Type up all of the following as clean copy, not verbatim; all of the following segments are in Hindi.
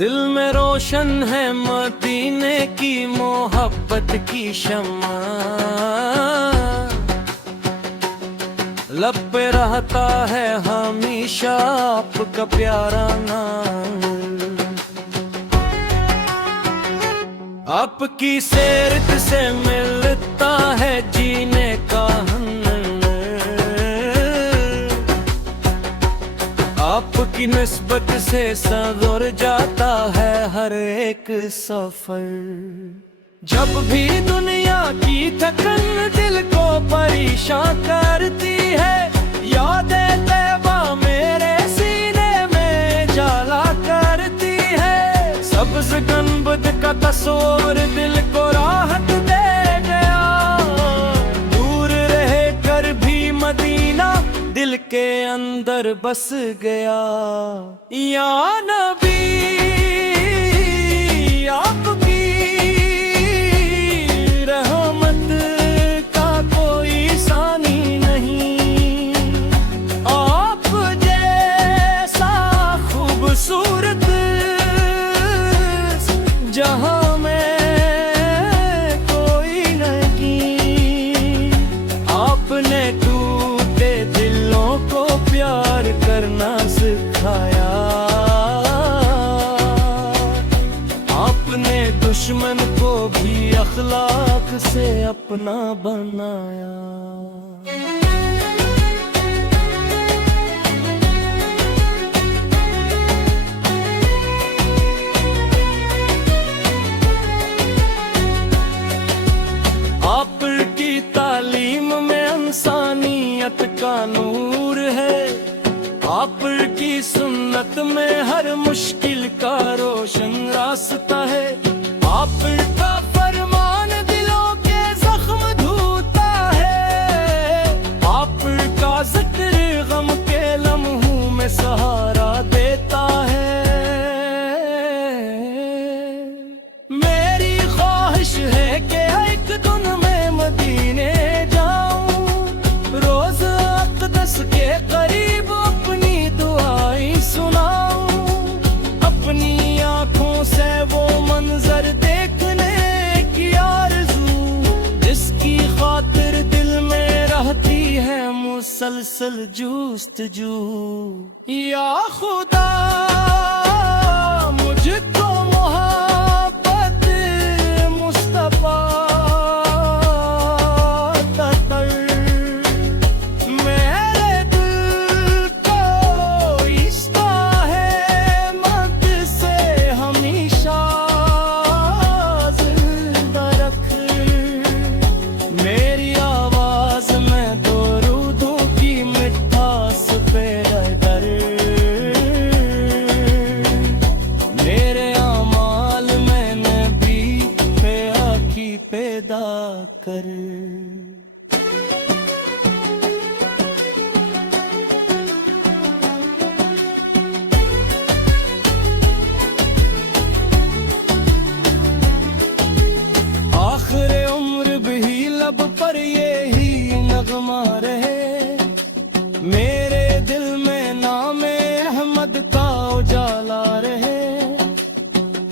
दिल में रोशन है मदीने की मोहब्बत की शम्मा, लब पे रहता है हमेशा आपका प्यारा नाम। आपकी सेरत से मिलता है जीने का हुन्नर, आपकी निस्बत से सवर जाता है हर एक सफर। जब भी दुनिया की थकन दिल को परेशान करती है, यादें तैबा मेरे सीने में जाला करती है। सब्ज़ गुंबद का तस्वीर दिल को राहत दे गया, दूर रह कर भी मदीना दिल के अंदर बस गया। या नबी आपकी रहमत का कोई सानी नहीं, आप जैसा खूबसूरत जहां में कोई नहीं। आपने टूटे दिलों को प्यार करना सिखाया, आपने दुश्मन को भी अखलाक से अपना बनाया। आपकी तालीम में इंसानियत का नूर है, आपकी सुन्नत में हर मुश्किल का रोशन रास्ता है। आपका फरमान दिलों के जख्म धोता है, आपका जिक्र गम के लम्हों में सहारा देता है। मेरी ख्वाहिश है कि एक दिन मैं मदीने जाऊं, रोज अक़दस के करीब अपनी दुआएं सुनाऊं, अपनी आंखों से वो मंजर देखने की आरज़ू, जिसकी खातिर दिल में रहती है मुसलसल जुस्तजू। या खुदा मुझको मोहब्बत मुस्तफा ततर, मेरे दिल को इश्क़ है मत से हमेशा जिंदा रख। मेरी आवाज में दुरूदों की मिठास पे डर, मेरे आमाल में नबी पे आँखी पैदा कर। आखिर उम्र भी लब पर ये ही नगमा रहे, मेरे दिल में नामे अहमद का उजाला रहे।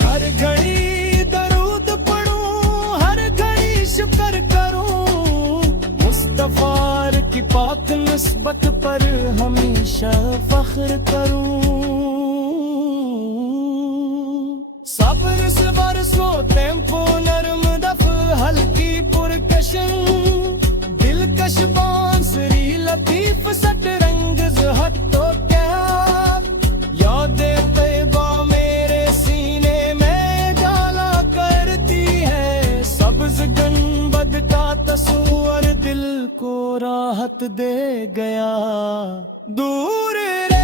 हर घड़ी दरूद पढ़ूं, हर घड़ी शुक्र करूं, मुस्तफार की पाक निस्बत पर हमेशा फख्र करूं। सब्र से बरसों टेम्पो नरम दफ हल्की पुरकशन, दिलकश बांसुरी लतीफ सतरंग हत्तो क्या, यादें तैबा मेरे सीने में जाला करती है। सब्ज़ गुंबद का तस्वीर दिल को राहत दे गया, दूर रे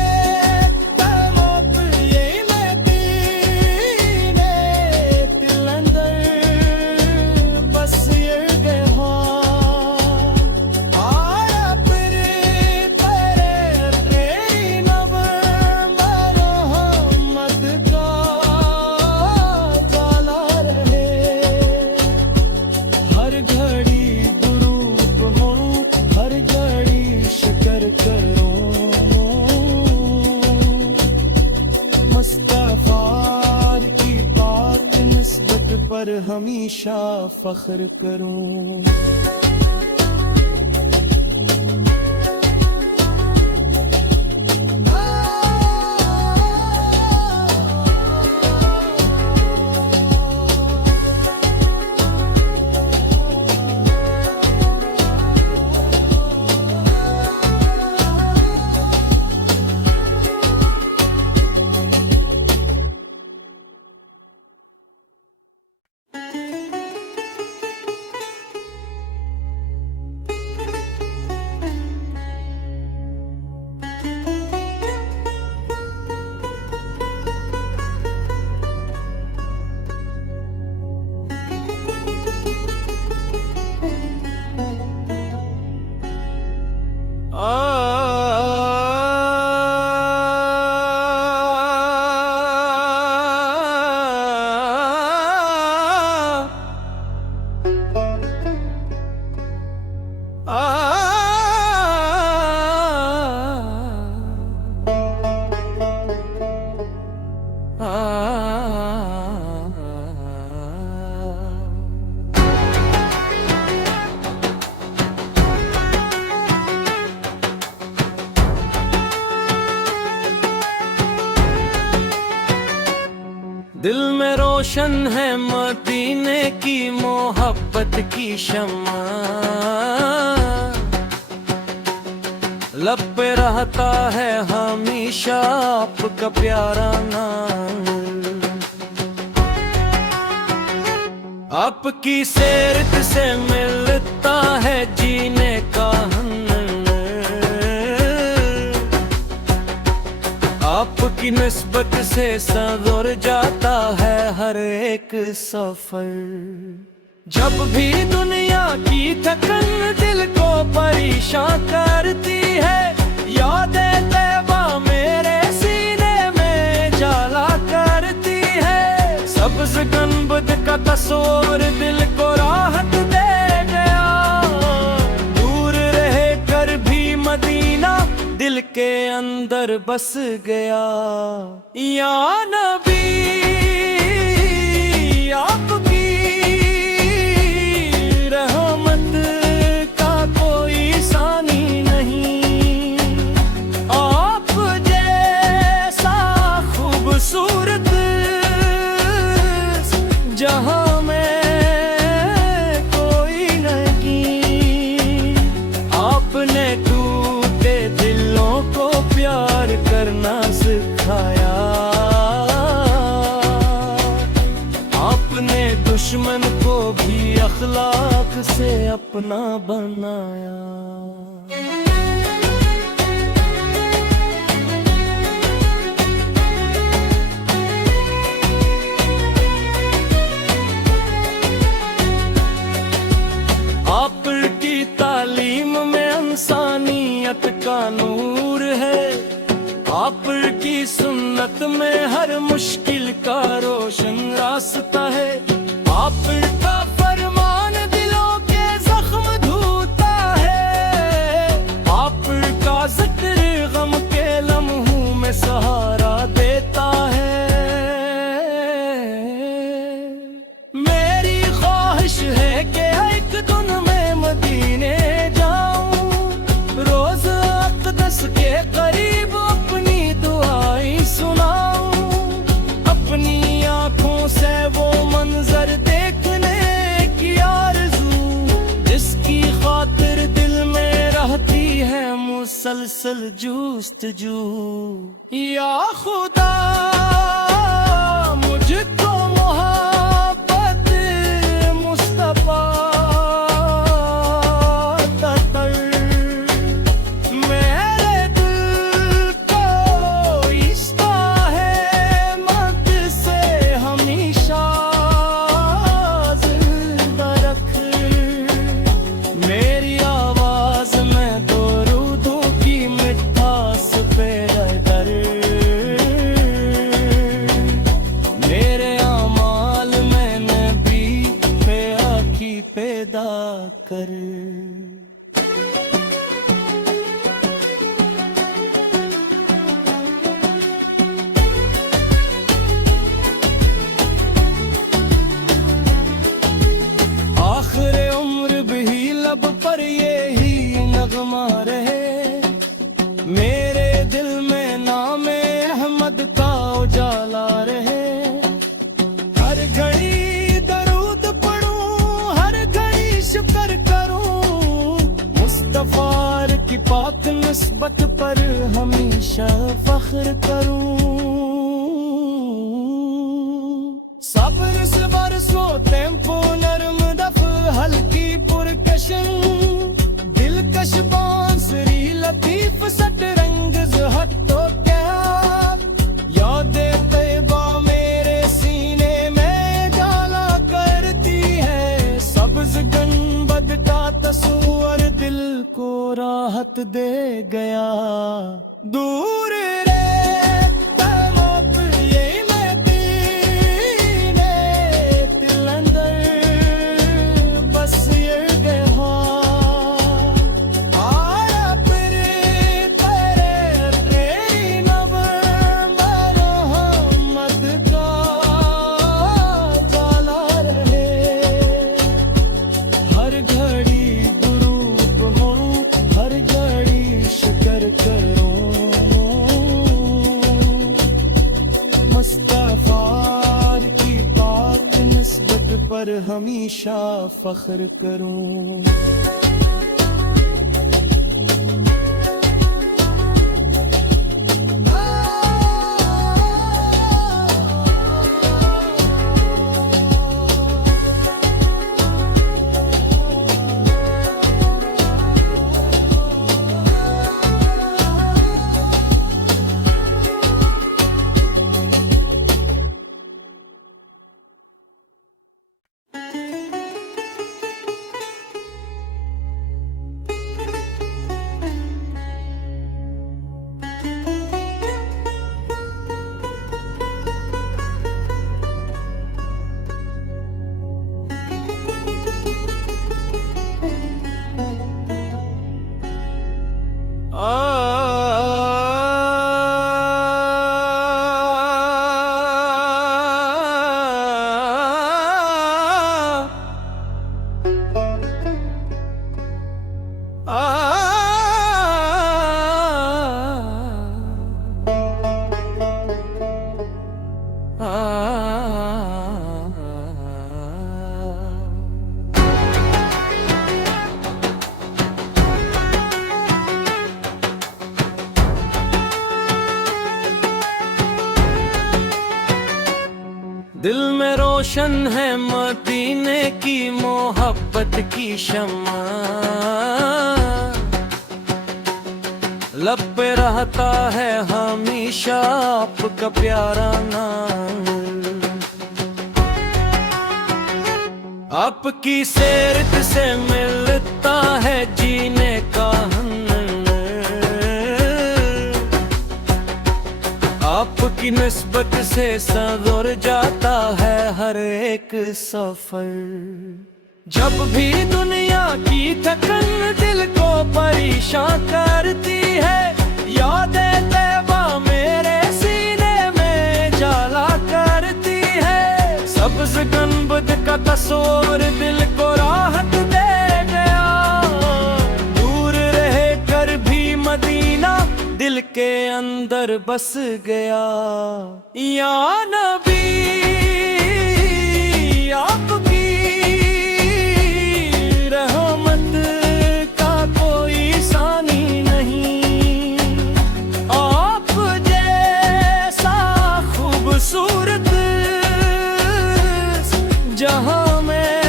करो पर हमेशा फख्र करूं। दिल में रोशन है मदीने की मोहब्बत की शम्मा, लब पे रहता है हमेशा आपका प्यारा नाम। आपकी सेरत से मिलता है जीने का आपकी निस्बत से सवर जाता है हर एक सफर। जब भी दुनिया की थकन दिल को परेशान करती है, यादें तैबा मेरे सीने में जाला करती है। सब्ज़ गुंबद का तस्वीर दिल को राहत दे गया, दूर रह कर भी मदीना दिल के अंदर बस गया। या नबी आपकी रहमत का कोई सानी नहीं, आप जैसा खूबसूरत जहां में कोई नहीं। आपने टूटे दिलों को प्यार करना सिखाया, आपने दुश्मन को भी अखलाक से अपना बनाया। आपकी तालीम में इंसानियत का नूर है, आपकी सुन्नत में हर मुश्किल का रोशन रास्ता है। आपका फरमान दिलों के जख्म धोता है, आपका जिक्र गम के लम्हों में सहारा देता है। मेरी ख्वाहिश है कि एक दिन मैं मदीने जाऊं, रोज अक़दस के करीब अपनी दुआएं सुनाऊं, अपनी आँखों से वो मंजर देखने की आरज़ू, जिसकी खातिर दिल में रहती है मुसलसल जुस्तजू। या खुदा मुझको मोहब्बत मुस्तफा पैदा कर। नगमा रहे। मेरे दिल में नामे अहमद का उजाला रहे। हर घड़ी दरूद पढ़ूं, हर घड़ी शुक्र करूं, मुस्तफार की पाक निस्बत पर हमेशा फख्र करूं। सब्र से बरसों टेम्पो नरम दफ हल्की पुरकशन, दिलकश बांसुरी लतीफ सतरंग हट्टो क्या। यादें तैयबा मेरे सीने में जाला करती है। सब्ज गंबद का तस्वर दिल को राहत दे गया। दूर रे तलोप ये मदीने तिलंदर बस ये गया। आया फिर तेरे तेरी नव रहमत का जाला रहे। हर घड़ी दुरूद हो, हर घड़ी शुक्र करो। मुस्तफार की पाक निस्बत पर हमेशा फख्र करूं। दिल में रोशन है मदीने की मोहब्बत की शम्मा। लब पे रहता है हमेशा आपका प्यारा नाम। आपकी सेरत से मिलता है जीने का आपकी निस्बत से सगुर जाता है हर एक सफर। जब भी दुनिया की थकन दिल को परेशान करती है, यादें तैयबा मेरे सीने में जाला करती है। सब्ज गंबद का तस्वर दिल को राहत दे गया। दूर रह कर भी मदीना दिल के अंदर बस गया। या नबी आपकी रहमत का कोई सानी नहीं। आप जैसा खूबसूरत जहां में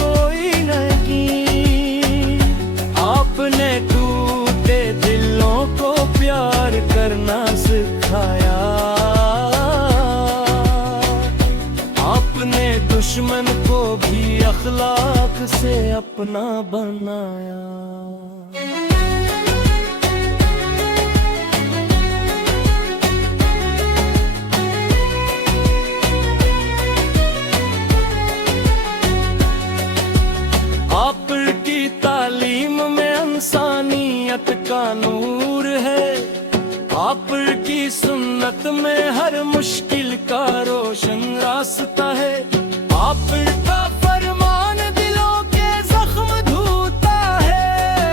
कोई नहीं। आपने टूटे दिलों को प्यार करना सिखाया। आपने दुश्मन को भी अखलाक से अपना बनाया। आपकी तालीम में इंसानियत का नूर है। आपकी सुन्नत में हर मुश्किल का रोशन रास्ता है। आपका फरमान दिलों के जख्म धोता है।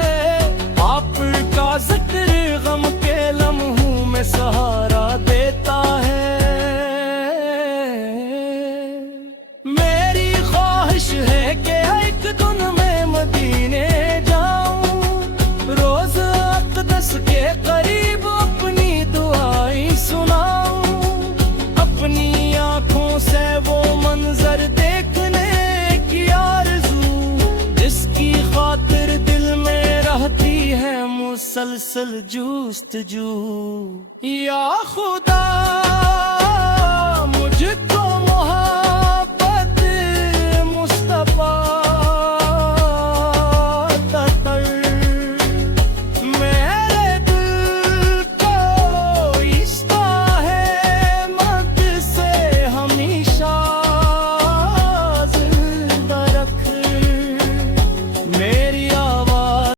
मुसलसल जूस्तजू या खुदा